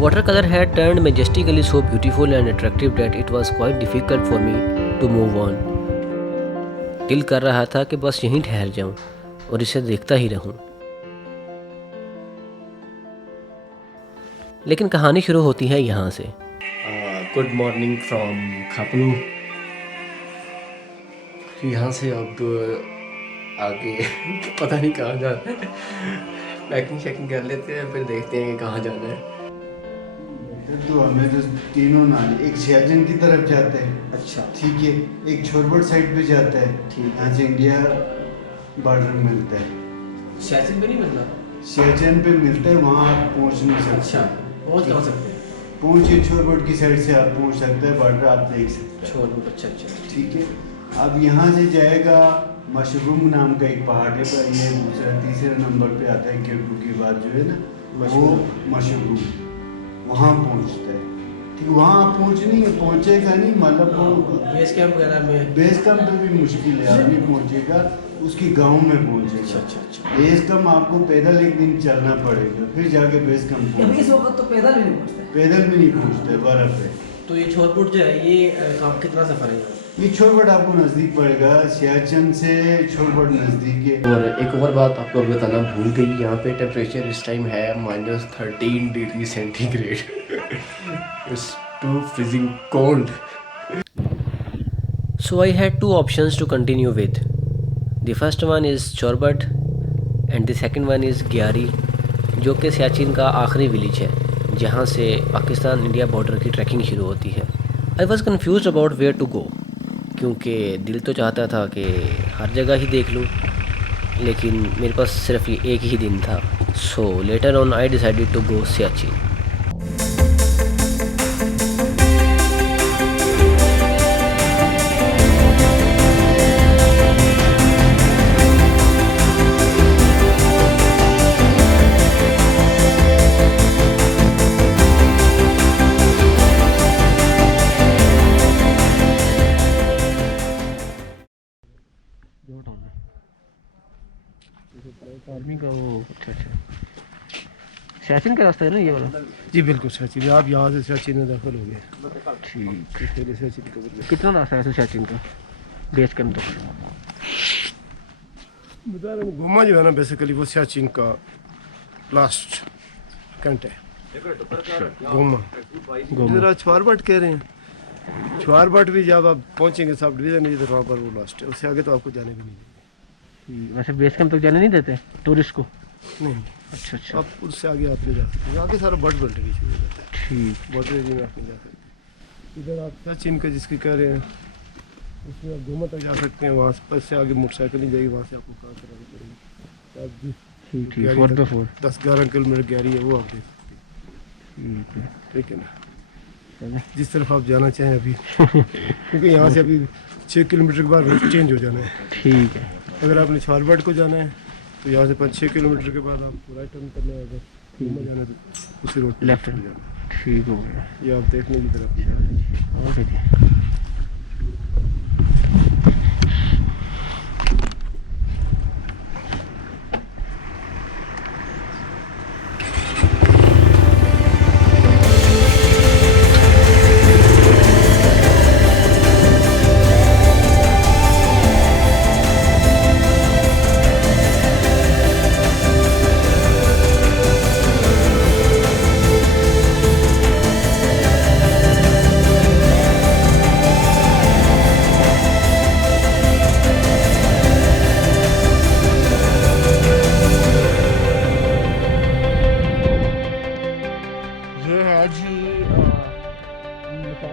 Watercolor had turned majestically so beautiful and attractive that it was quite difficult for me to move on. दिल कर रहा था कि बस यहीं ठहर जाऊं और इसे देखता ही रहूं। लेकिन कहानी शुरू होती है यहाँ से। Good morning from Khaplu. यहाँ से अब आगे पता नहीं कहाँ जाना है। पैकिंग शैकिंग कर लेते हैं, फिर देखते हैं कि कहाँ जाना है। तो हमें तो तीनों नाले, एक सियाचिन की तरफ जाते हैं, अच्छा ठीक है, एक छोरबट साइड पे जाता है, ठीक है। यहाँ से इंडिया बॉर्डर मिलता है। सियाचिन पे नहीं मिलना? सियाचिन पे मिलता है, वहाँ आप पहुँच नहीं सकते। अच्छा, पहुँच कहाँ सकते हैं? पहुँचिए छोरबट की साइड से आप पहुँच सकते हैं, बॉर्डर आप देख सकते हैं। छोरबट, अच्छा अच्छा, ठीक है। अब यहाँ से जाएगा मशरूम नाम का एक पहाड़ है, पर ये दूसरा तीसरे नंबर पे आता है केटू के बाद जो है ना, वो मशरूम, वहाँ पहुँचता है। ठीक, वहाँ आप पहुँचेगा नहीं, मतलब वो बेस कैंप वगैरह में, बेस कैंप पे भी मुश्किल है, आप नहीं पहुँचेगा, उसकी गांव में पहुँचेगा। अच्छा। बेस कैंप आपको पैदल एक दिन चलना पड़ेगा, फिर जाके बेस कैंप पहुँचेगा। इस वक्त तो पैदल भी नहीं पहुँचते। पैदल भी नहीं पहुँचते, बर्फ है। तो ये छोरबट जो है, ये कितना सफ़र है? ये छोरबट आपको नज़दीक पड़ेगा, सियाचिन से छोरबट नज़दीक है। और एक और बात आपको बताना भूल गई, यहाँ पे टेम्परेचर इस टाइम है -13 degree centigrade. It's too freezing cold. So I had two options to continue with. The first one is Chorbat and the second one is Gyari, जो कि सियाचिन का आखिरी विलेज है जहाँ से पाकिस्तान इंडिया बॉर्डर की ट्रैकिंग शुरू होती है। I was confused about where to go, क्योंकि दिल तो चाहता था कि हर जगह ही देख लूँ, लेकिन मेरे पास सिर्फ ये एक ही दिन था। So later on I decided to go Siachen. Army का वो, अच्छा सियाचिन का रास्ता है ना ये वाला? जी बिल्कुल सियाचिन, आप यहाँ से सियाचिन में दाखिल हो गए। ठीक। सियाचिन कवर कर कितना रास्ता है सियाचिन का बेस कैंप तक? बता रहा हूँ, गोमा जो है ना बेसिकली वो सियाचिन का लास्ट कैंट है। गोमा जरा छुआरबट कह रहे हैं, छुआरबट भी जब आप पहुँचेंगे सब डिवीज़न में, जिधर वहाँ पर वो लास्ट है, उससे आगे तो आपको जाने भी नहीं देंगे। वैसे बेस कैंप तक जाने नहीं देते टूरिस्ट को? नहीं, अच्छा। आप उससे आगे आप नहीं जा सकते, आगे सारा बर्ड बेल्ट है शुरू हो जाता है। ठीक। बॉर्डर एरिया में आप नहीं जा सकते। इधर आप सियाचिन का जिसकी कह रहे हैं उसमें आप गोमा तक जा सकते हैं, वहाँ पर से आगे मोटरसाइकिल नहीं जाएगी, वहाँ से आपको कार करानी पड़ेगी। आप जिस ठीक, गाड़ी 4x4। 10-11 किलोमीटर गहरी है, वो आप देख सकते हैं। ठीक है ना, जिस तरफ आप जाना चाहें अभी, क्योंकि यहाँ से अभी 6 किलोमीटर के बाद रूट चेंज हो जाना है। ठीक है। अगर आपने छारबट को जाना है तो यहाँ से 5-6 किलोमीटर के बाद आपको राइट टर्न करना है, अगर घूमा जाना है तो उसी रोड पर लेफ्ट टर्न जाना ठीक हो गया। है। ये आप देखने की तरफ ओके जी।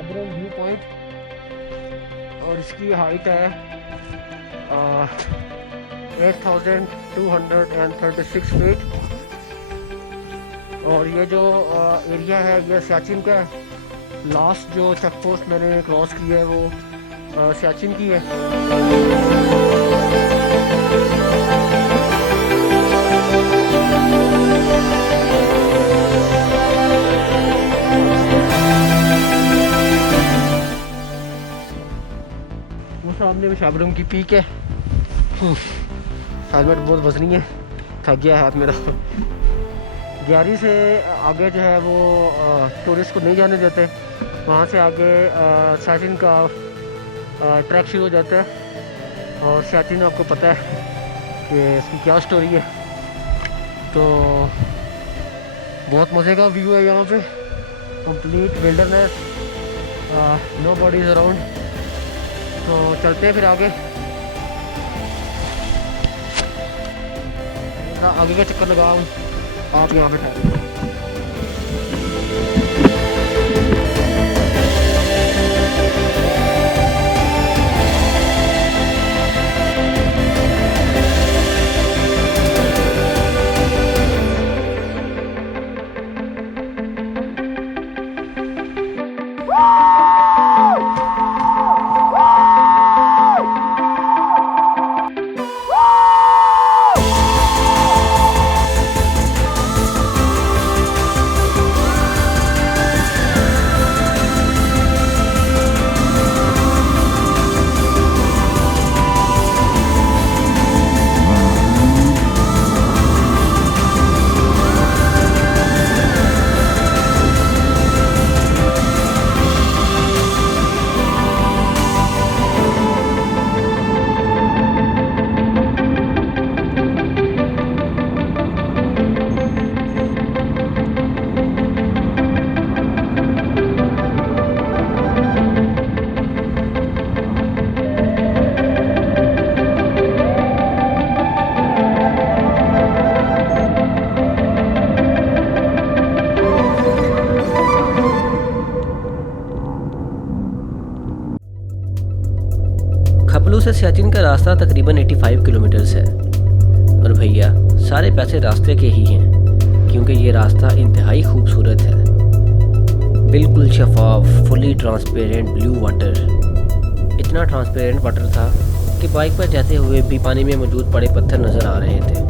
व्यू पॉइंट और इसकी हाइट है 8236 फीट। और ये जो एरिया है ये सियाचिन का है। लास्ट जो चेक पोस्ट मैंने क्रॉस की है वो सियाचिन की है। सामने में शाबरम की पीक है। हेलमेट बहुत वजनी है, थक गया हाथ मेरा। ग्यारी से आगे जो है वो टूरिस्ट को नहीं जाने देते। वहाँ से आगे सियाचिन का ट्रैक शुरू हो जाता है और सियाचिन आपको पता है कि इसकी क्या स्टोरी है। तो बहुत मज़े का व्यू है यहाँ पे, complete wilderness, nobody is around. तो चलते हैं फिर आगे आगे का चक्कर लगाओ आप यहाँ पे ठहरो। खपलू से सियाचिन का रास्ता तकरीबन 85 किलोमीटर्स है और भैया सारे पैसे रास्ते के ही हैं क्योंकि ये रास्ता इंतहाई खूबसूरत है। बिल्कुल शफाफ, फुली ट्रांसपेरेंट ब्लू वाटर। इतना ट्रांसपेरेंट वाटर था कि बाइक पर जाते हुए भी पानी में मौजूद बड़े पत्थर नज़र आ रहे थे।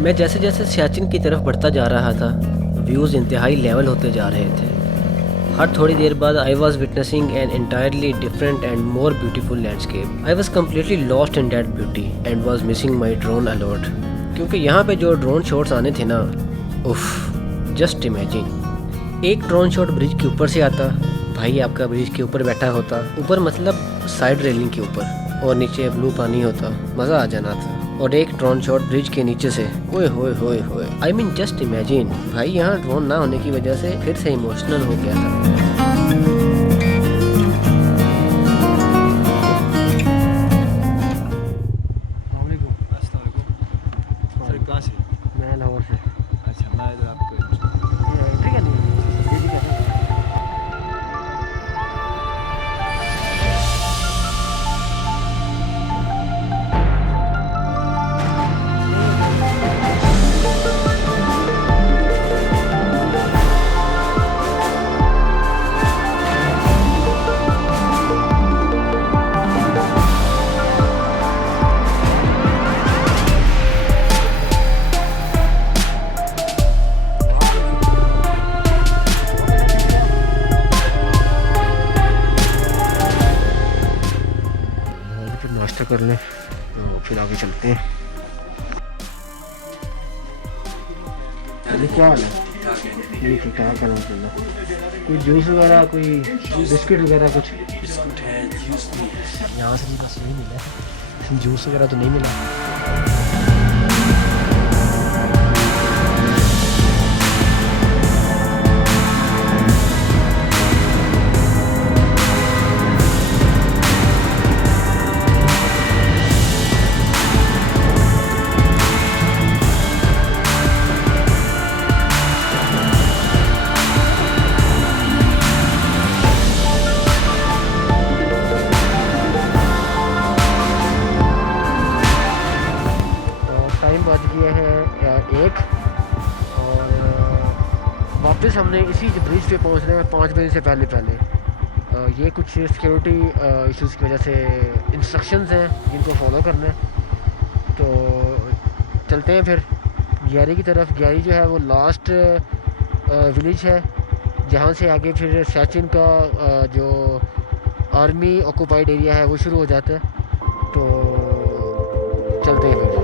मैं जैसे जैसे सियाचिन की तरफ बढ़ता जा रहा था व्यूज़ इंतहाई लेवल होते जा रहे थे। हर थोड़ी देर बाद I was witnessing an entirely different and more beautiful landscape. I was completely lost in that beauty and was missing my drone a lot. क्योंकि यहाँ पे जो ड्रोन शॉट्स आने थे ना, उफ, जस्ट इमेजिन। एक ड्रोन शॉट ब्रिज के ऊपर से आता, भाई आपका ब्रिज के ऊपर बैठा होता, ऊपर मतलब साइड रेलिंग के ऊपर, और नीचे ब्लू पानी होता, मज़ा आ जाना था। और एक ड्रोन शॉट ब्रिज के नीचे से, ओए होए होए होए, आई मीन जस्ट इमेजिन। भाई यहाँ ड्रोन ना होने की वजह से फिर से इमोशनल हो गया था। कहाँ से? मैं लाहौर से। अच्छा, मैं इधर आपको ठीक है कर लें तो फिर आगे चलते हैं। अरे क्या हाल है? ठीक है, क्या करना चाहिए? कोई जूस वगैरह, कोई बिस्किट वगैरह कुछ? बिस्कुट है, जूस भी है। यहाँ से बस नहीं मिला, जूस वगैरह तो नहीं मिला। टाइम बज गया है 1 और वापस हमने इसी ब्रिज पे पहुंचना है 5 बजे से पहले। ये कुछ सिक्योरिटी इश्यूज़ की वजह से इंस्ट्रक्शंस हैं जिनको फॉलो करना है। तो चलते हैं फिर ग्यारी की तरफ। ग्यारी जो है वो लास्ट विलेज है, जहाँ से आगे फिर सियाचिन का जो आर्मी ऑक्यूपाइड एरिया है वो शुरू हो जाता है। तो चलते हैं फिर।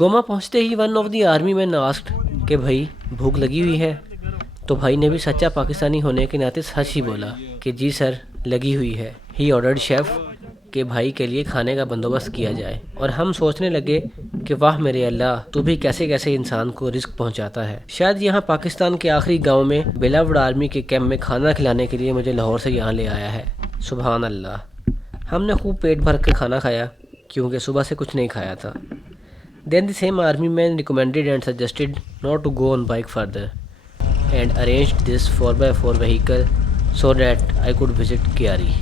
गोमा पहुंचते ही one of the army man asked कि भाई भूख लगी हुई है? तो भाई ने भी सच्चा पाकिस्तानी होने के नाते सच ही बोला कि जी सर लगी हुई है। ही ऑर्डर्ड शेफ़ कि भाई के लिए खाने का बंदोबस्त किया जाए। और हम सोचने लगे कि वाह मेरे अल्लाह, तू भी कैसे कैसे इंसान को रिस्क पहुंचाता है। शायद यहाँ पाकिस्तान के आखिरी गांव में बेलावड आर्मी के कैंप में खाना खिलाने के लिए मुझे लाहौर से यहाँ ले आया है। सुभान अल्लाह। हमने खूब पेट भर के खाना खाया क्योंकि सुबह से कुछ नहीं खाया था। Then the same army man recommended and suggested not to go on bike further and arranged this 4x4 vehicle so that I could visit Gyari.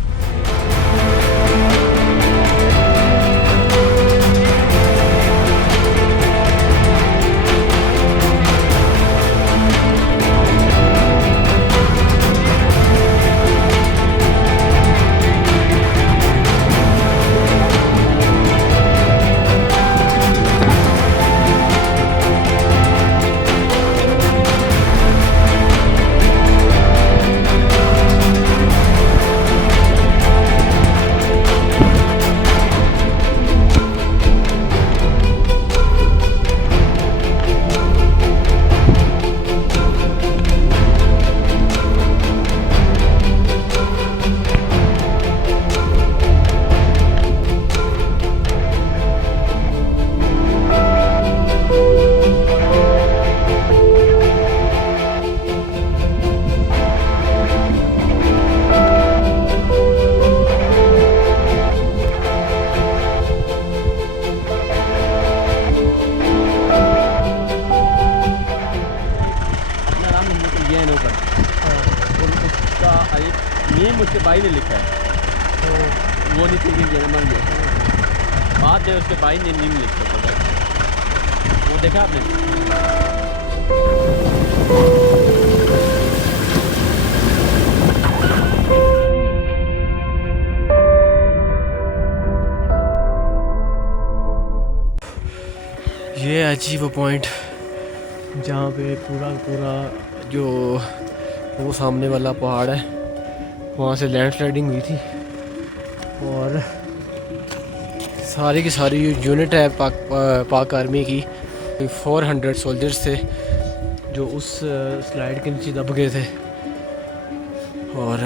Name उसके भाई ने लिखा है। वो नीचे गिर गया, मर गया। बाद में उसके भाई ने नीम लिखा था, वो देखा आपने? ये अजीब पॉइंट जहाँ पे पूरा पूरा जो वो सामने वाला पहाड़ है वहाँ से लैंडस्लाइडिंग हुई थी, और सारी की सारी यूनिट है पाक आर्मी की 400 सोल्जर्स थे जो उस स्लाइड के नीचे दब गए थे। और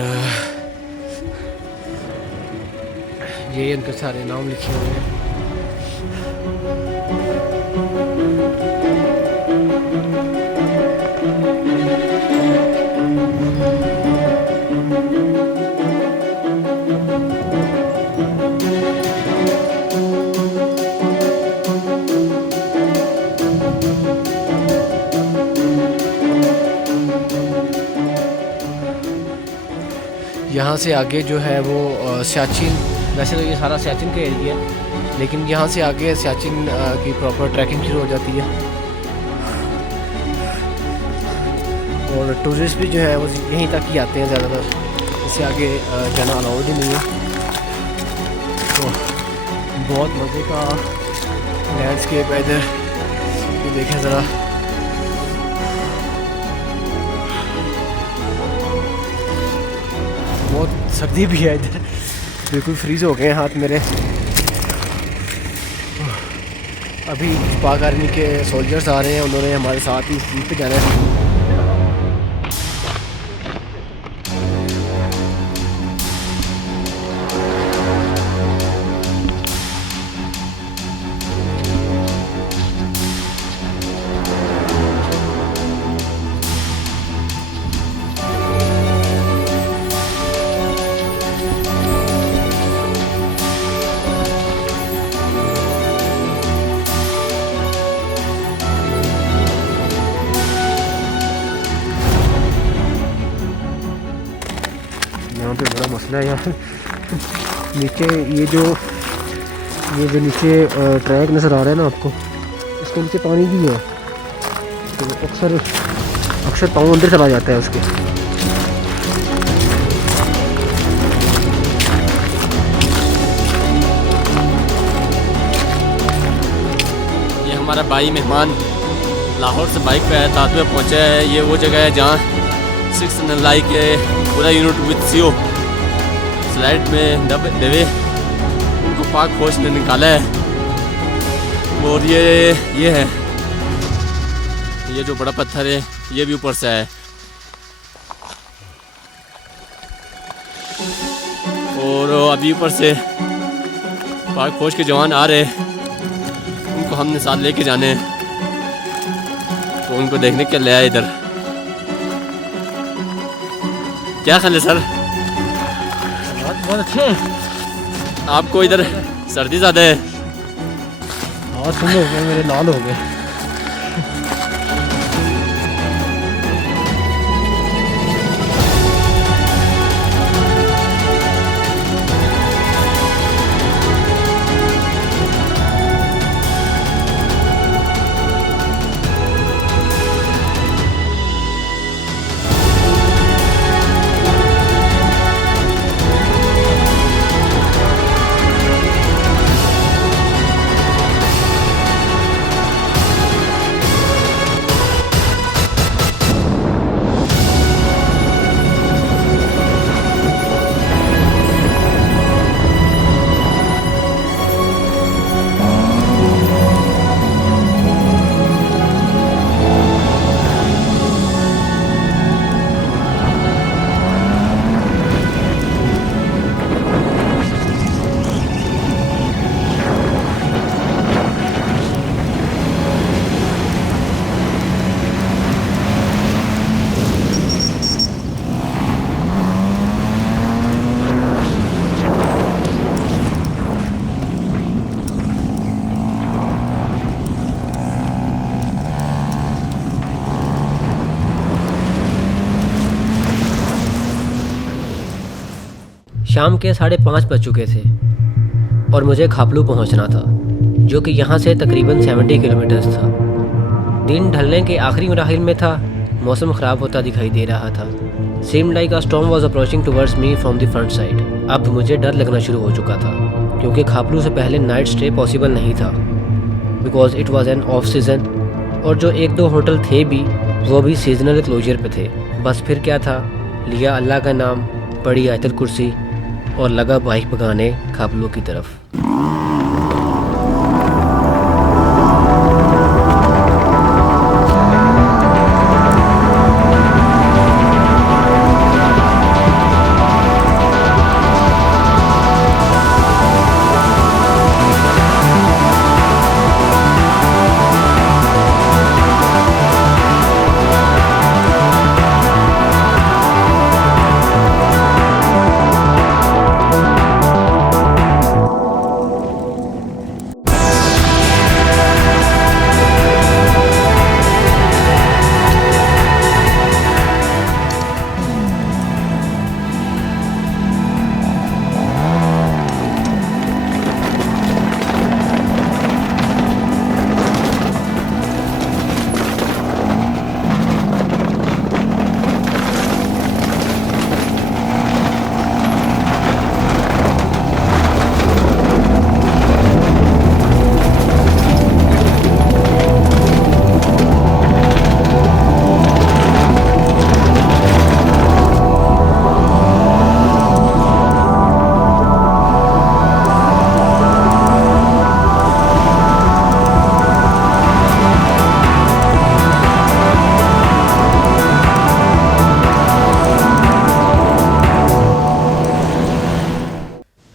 ये इनके सारे नाम लिखे हुए हैं। यहाँ से आगे जो है वो सियाचिन, वैसे तो ये सारा सियाचिन का एरिया है, लेकिन यहाँ से आगे सियाचिन की प्रॉपर ट्रैकिंग शुरू हो जाती है। और टूरिस्ट भी जो है वो यहीं तक ही आते हैं ज़्यादातर, इससे आगे जाना अलाउड ही नहीं है। तो बहुत मज़े का लैंडस्केप है इधर, ये देखें ज़रा। बहुत सर्दी भी है इधर, बिल्कुल फ्रीज़ हो गए हैं हाथ मेरे। अभी पाक आर्मी के सोल्जर्स आ रहे हैं, उन्होंने हमारे साथ ही जीप पे जाना है। यहाँ पे बड़ा मसला है यार, नीचे ये जो नीचे ट्रैक नज़र आ रहा है ना आपको, इसके नीचे पानी भी है, तो अक्सर पाँव अंदर चला जाता है उसके। ये हमारा भाई मेहमान लाहौर से बाइक पे आया, ताज में पहुँचा है। ये वो जगह है जहाँ 6 लाइक पूरा यूनिट विद सीओ स्लाइड में दबे उनको पाक फौज ने निकाला है। और ये है, ये जो बड़ा पत्थर है ये भी ऊपर से है। और अभी ऊपर से पाक फौज के जवान आ रहे हैं, उनको हमने साथ लेके जाने हैं, तो उनको देखने के लिए आए इधर। क्या ख्याल है सर? बहुत अच्छे हैं। आपको इधर सर्दी ज़्यादा है? बहुत ठंड हो गए, मेरे लाल हो गए। शाम के 5:30 बज चुके थे और मुझे खापलू पहुंचना था, जो कि यहाँ से तकरीबन 70 किलोमीटर्स था। दिन ढलने के आखिरी मराहिल में था। मौसम ख़राब होता दिखाई दे रहा था। Same like a storm was approaching towards me from the front side. अब मुझे डर लगना शुरू हो चुका था, क्योंकि खापलू से पहले नाइट स्टे पॉसिबल नहीं था, because it was an of season, और जो 1-2 होटल थे भी वो भी सीजनल क्लोजर पे थे। बस फिर क्या था, लिया अल्लाह का नाम, पढ़ी आयतल कुर्सी और लगा बाइक भगाने खापलू की तरफ।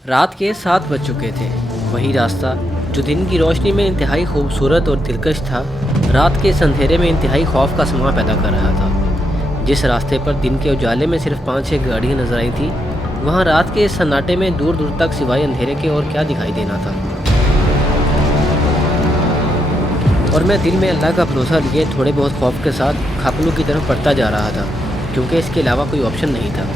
रात के 7 बज चुके थे। वही रास्ता जो दिन की रोशनी में इंतहाई खूबसूरत और दिलकश था, रात के इस अंधेरे में इंतहाई खौफ का समा पैदा कर रहा था। जिस रास्ते पर दिन के उजाले में सिर्फ 5-6 गाड़ियाँ नजर आई थी, वहाँ रात के इस सन्नाटे में दूर दूर तक सिवाय अंधेरे के और क्या दिखाई देना था। और मैं दिल में अल्लाह का भरोसा लिए थोड़े बहुत खौफ के साथ खापलू की तरफ बढ़ता जा रहा था, क्योंकि इसके अलावा कोई ऑप्शन नहीं था।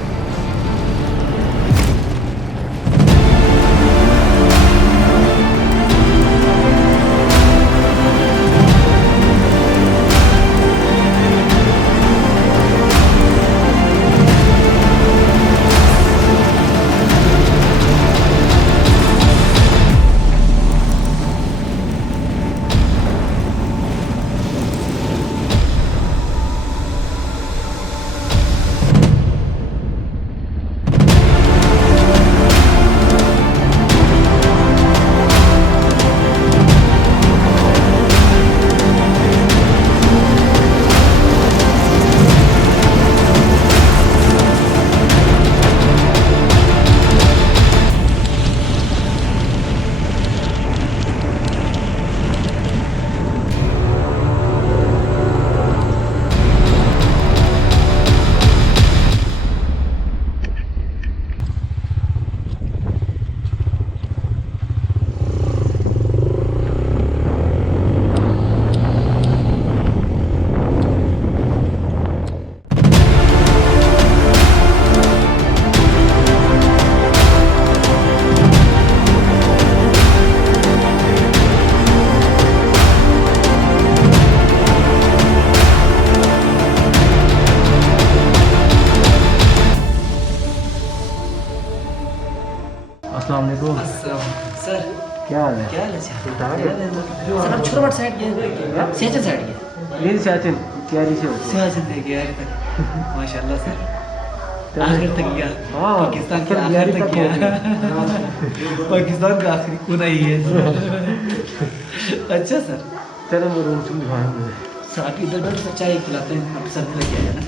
अस्सलाम वालेकुम सर क्या हाल है क्या हाल है सर आप छोटा साइड गए सियाचिन साइड गए ये सियाचिन तैयारी से होती है सियाचिन दे गया तक माशाल्लाह सर आखिर तक गया हाँ, पाकिस्तान के फिर आखिर तैयारी तक तक गया पाकिस्तान का आखिरी कोना ही है अच्छा सर चलो मैं रूम से दिखाऊंगा सर आप इधर बैठ चाय पिलाते हैं आप सर लेके आए ना